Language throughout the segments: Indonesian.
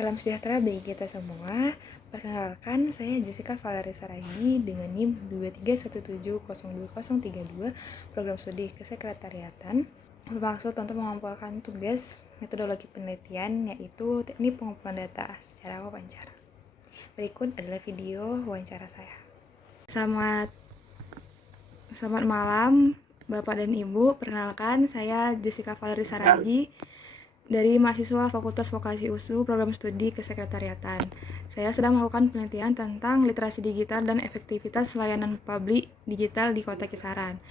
Salam sejahtera bagi kita semua. Perkenalkan, saya Jessica Valerie Saragi dengan NIM 2317020032, Program Studi Kesekretariatan, bermaksud untuk mengumpulkan tugas metodologi penelitian, yaitu teknik pengumpulan data secara wawancara. Berikut adalah video wawancara saya. Selamat malam, Bapak dan Ibu. Perkenalkan, saya Jessica Valerie Saragi dari mahasiswa Fakultas Vokasi USU Program Studi Kesekretariatan. Saya sedang melakukan penelitian tentang literasi digital dan efektivitas layanan publik digital di Kota Kisaran.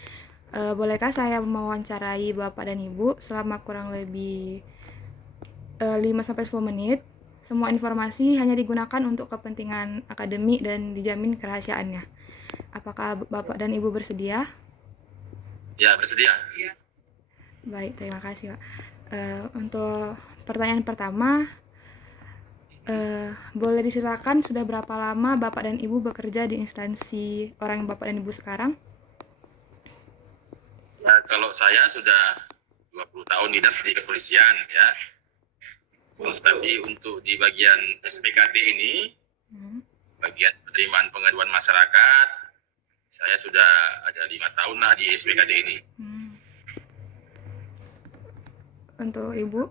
Bolehkah saya mewawancarai Bapak dan Ibu selama kurang lebih 5-10 menit? Semua informasi hanya digunakan untuk kepentingan akademik dan dijamin kerahasiaannya. Apakah Bapak dan Ibu bersedia? Ya, bersedia. Baik, terima kasih, Pak. Untuk pertanyaan pertama, boleh disilakan sudah berapa lama Bapak dan Ibu bekerja di instansi orang Bapak dan Ibu sekarang? Ya, kalau saya sudah 20 tahun di instansi kepolisian ya. Tapi untuk di bagian SPKD ini, bagian penerimaan pengaduan masyarakat, saya sudah ada 5 tahun lah di SPKD ini. Untuk Ibu?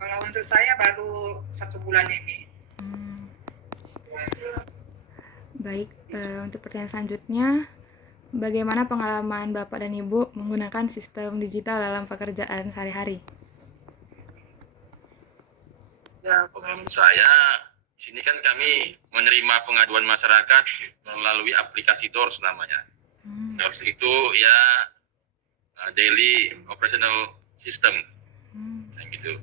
Kalau untuk saya baru 1 bulan ini. Baik, untuk pertanyaan selanjutnya, bagaimana pengalaman Bapak dan Ibu menggunakan sistem digital dalam pekerjaan sehari-hari? Ya, pengalaman saya, di sini kan kami menerima pengaduan masyarakat melalui aplikasi DOORS namanya. DOORS itu ya daily operational system, gitu.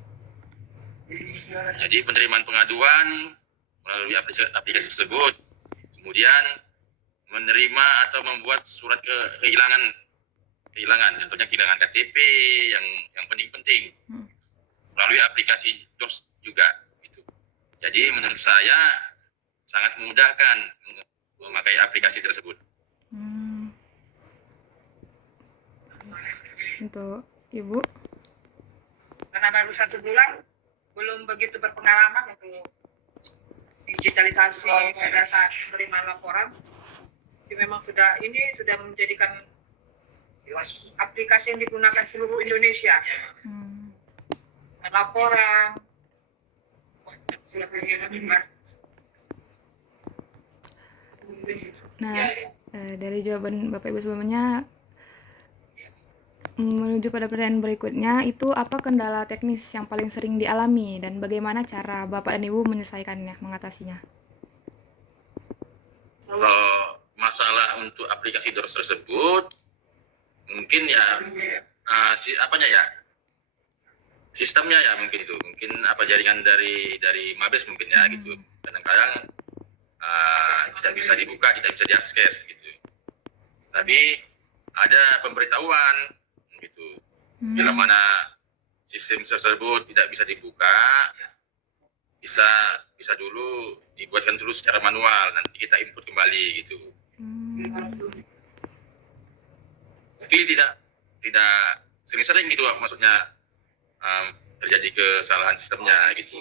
Jadi penerimaan pengaduan melalui aplikasi tersebut, kemudian menerima atau membuat surat kehilangan, contohnya kehilangan KTP yang penting-penting melalui aplikasi DOORS juga. Gitu. Jadi menurut saya sangat memudahkan memakai aplikasi tersebut. Untuk Ibu? Karena baru 1 bulan, belum begitu berpengalaman untuk digitalisasi pada saat menerima laporan. Jadi memang sudah menjadikan aplikasi yang digunakan seluruh Indonesia. Laporan, surat kehilangan. Nah, dari jawaban Bapak Ibu sebelumnya, menuju pada pertanyaan berikutnya, itu apa kendala teknis yang paling sering dialami dan bagaimana cara Bapak dan Ibu menyelesaikannya, mengatasinya? Kalau masalah untuk aplikasi DOORS tersebut, mungkin ya sistemnya ya mungkin itu, mungkin jaringan dari Mabes mungkin ya gitu. Kadang-kadang tidak bisa dibuka, tidak bisa diakses gitu. Tapi ada pemberitahuan gitu. Bila mana sistem tersebut tidak bisa dibuka, bisa dulu dibuatkan dulu secara manual, nanti kita input kembali gitu. Tapi tidak sering-sering gitu, maksudnya terjadi kesalahan sistemnya gitu.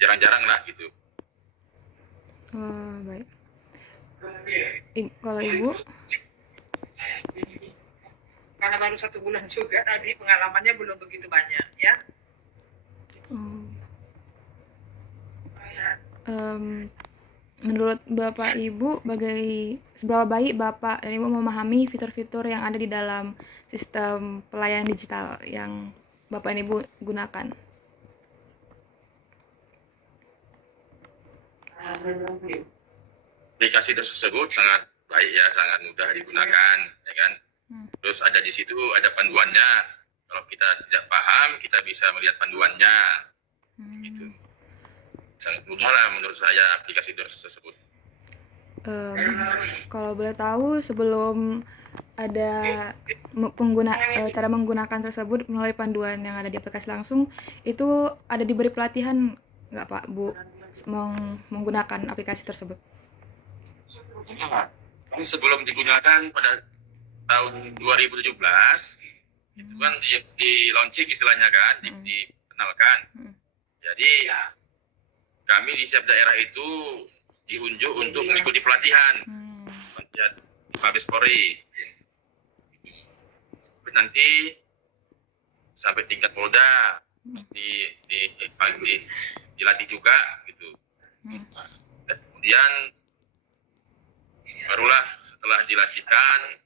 Jarang-jarang lah gitu. Baik. Kalau Ibu? Karena baru 1 bulan juga tadi, pengalamannya belum begitu banyak ya. Menurut Bapak Ibu, seberapa baik Bapak dan Ibu memahami fitur-fitur yang ada di dalam sistem pelayanan digital yang Bapak dan Ibu gunakan? Aplikasi tersebut sangat baik ya, sangat mudah digunakan, ya kan. Terus ada di situ ada panduannya. Kalau kita tidak paham, kita bisa melihat panduannya. Gitu. Sangat mudah lah menurut saya aplikasi DOORS tersebut. Kalau boleh tahu, sebelum ada cara menggunakan tersebut melalui panduan yang ada di aplikasi langsung, itu ada diberi pelatihan nggak Pak, Bu, menggunakan aplikasi tersebut? Sebelum digunakan pada tahun 2017, itu kan di launching istilahnya kan, dikenalkan. Jadi kami di setiap daerah itu diunjuk untuk mengikuti pelatihan di Mabes Polri. Nanti sampai tingkat Polda dilatih juga gitu. Dan kemudian barulah setelah dilatihkan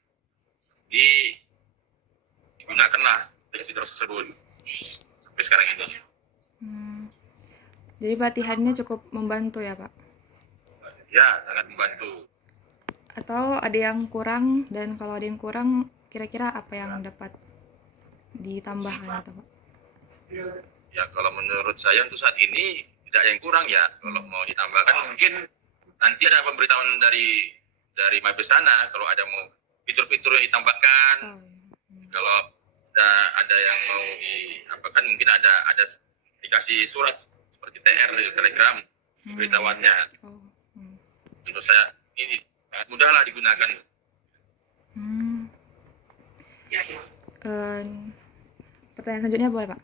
digunakanlah aplikasi tersebut sampai sekarang ini. Jadi pelatihannya cukup membantu ya Pak? Ya, sangat membantu. Atau ada yang kurang, dan kalau ada yang kurang kira-kira apa yang dapat ditambahkan gitu Pak? Ya kalau menurut saya untuk saat ini tidak ada yang kurang ya. Kalau mau ditambahkan mungkin nanti ada pemberitahuan dari Mabes sana kalau ada mau fitur-fitur yang ditambahkan. Kalau ada yang mau diapakan mungkin ada dikasih surat seperti TR, Telegram, pemberitahuannya. Menurut saya ini sangat mudah lah digunakan. Pertanyaan selanjutnya boleh Pak?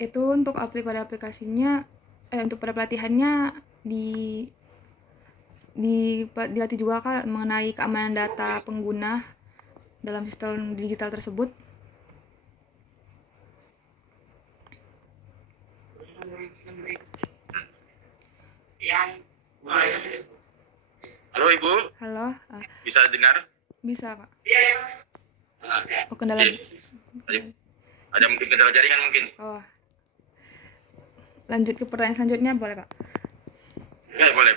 Itu untuk pada aplikasinya, untuk pada pelatihannya dilatih juga Kak mengenai keamanan data pengguna dalam sistem digital tersebut? Halo Ibu, Halo, bisa dengar? bisa Pak. Ah, Oh, kendala. ada mungkin kendala jaringan mungkin. Oh. Lanjut ke pertanyaan selanjutnya boleh Pak? Ya, boleh.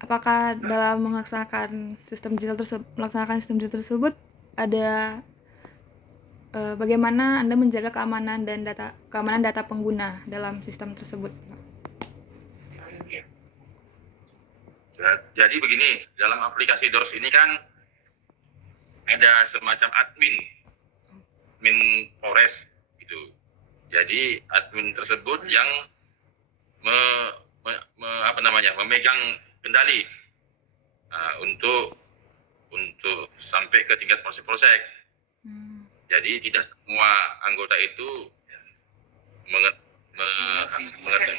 Apakah dalam melaksanakan sistem digital tersebut ada bagaimana Anda menjaga keamanan data pengguna dalam sistem tersebut, Pak? Jadi begini, dalam aplikasi DORS ini kan ada semacam admin Polres gitu. Jadi admin tersebut yang memegang kendali untuk sampai ke tingkat polsek. Jadi tidak semua anggota itu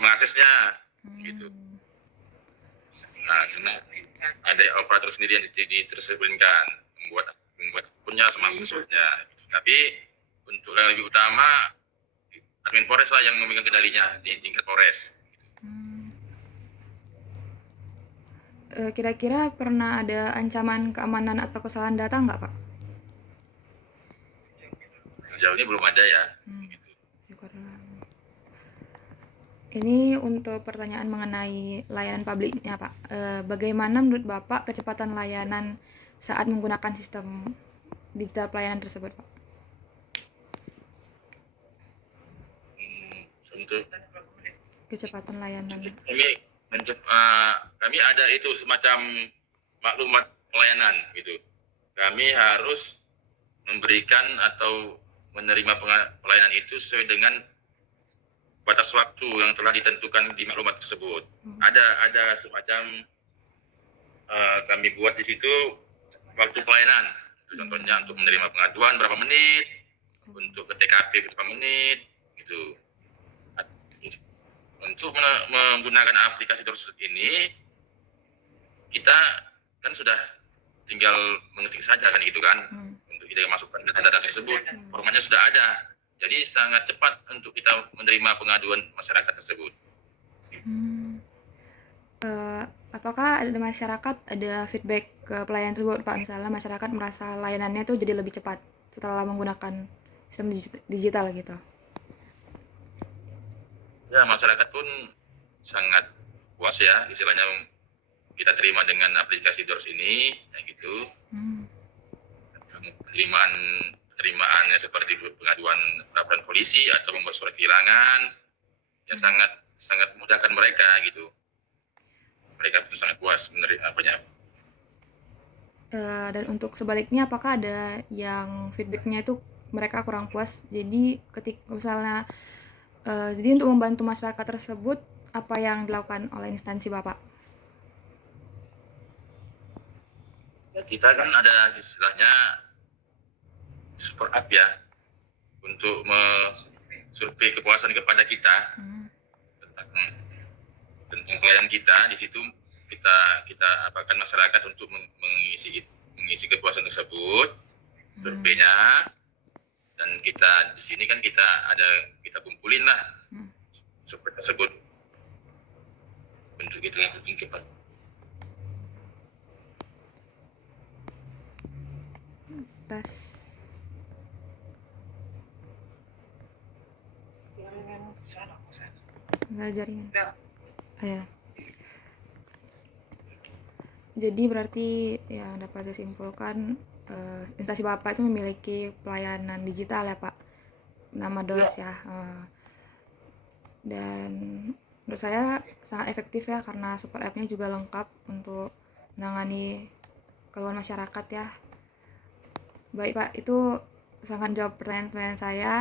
mengaksesnya gitu. Nah, karena ada operator sendiri yang ditersebutkan membuat akunnya sama passwordnya. Tapi untuk yang lebih utama admin Polres lah yang memegang kendalinya di tingkat Polres. Kira-kira pernah ada ancaman keamanan atau kesalahan data nggak Pak? Sejauh ini belum ada ya. Syukurlah. Ini untuk pertanyaan mengenai layanan publiknya Pak. Bagaimana menurut Bapak kecepatan layanan saat menggunakan sistem digital pelayanan tersebut Pak? Untuk Kecepatan layanan. Kami ada itu semacam maklumat pelayanan gitu. Kami harus memberikan atau menerima pelayanan itu sesuai dengan batas waktu yang telah ditentukan di maklumat tersebut. Ada semacam kami buat di situ waktu pelayanan. Contohnya untuk menerima pengaduan berapa menit, untuk ke TKP berapa menit, gitu. Untuk menggunakan aplikasi tersebut ini, kita kan sudah tinggal mengetik saja kan gitu kan, untuk kita masukkan data-data tersebut, formatnya sudah ada. Jadi sangat cepat untuk kita menerima pengaduan masyarakat tersebut. Apakah ada masyarakat ada feedback ke pelayanan tersebut Pak? Misalnya masyarakat merasa layanannya tuh jadi lebih cepat setelah menggunakan sistem digital gitu. Ya, masyarakat pun sangat puas ya, istilahnya kita terima dengan aplikasi DORS ini, kayak gitu. Penerimaannya seperti pengaduan laporan polisi atau membuat surat kehilangan, yang sangat memudahkan mereka gitu. Mereka pun sangat puas menerima apanya. Dan untuk sebaliknya, apakah ada yang feedbacknya itu mereka kurang puas? Jadi ketika misalnya jadi untuk membantu masyarakat tersebut, apa yang dilakukan oleh instansi Bapak? Kita kan ada istilahnya super app ya, untuk survei kepuasan kepada kita tentang pelayanan kita. Di situ kita apakan masyarakat untuk mengisi kepuasan tersebut, surveinya, dan kita di sini kan kita kumpulin lah survei tersebut untuk kita lakukan cepat. Tes belajarnya. Ya. Jadi berarti yang dapat saya simpulkan, instansi Bapak itu memiliki pelayanan digital ya Pak, nama DOS ya. Dan menurut saya sangat efektif ya, karena super app-nya juga lengkap untuk menangani keluhan masyarakat ya. Baik Pak, itu sangat jawab pertanyaan-pertanyaan saya.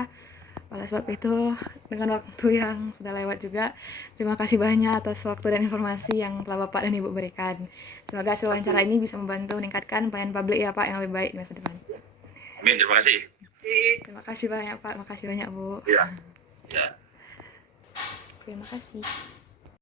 Oleh sebab itu, dengan waktu yang sudah lewat juga, terima kasih banyak atas waktu dan informasi yang telah Bapak dan Ibu berikan. Semoga hasil wawancara ini bisa membantu meningkatkan pelayanan publik ya Pak yang lebih baik di masa depan. Amin, terima kasih. Terima kasih banyak Pak, makasih banyak Bu. Ya. Ya. Terima kasih.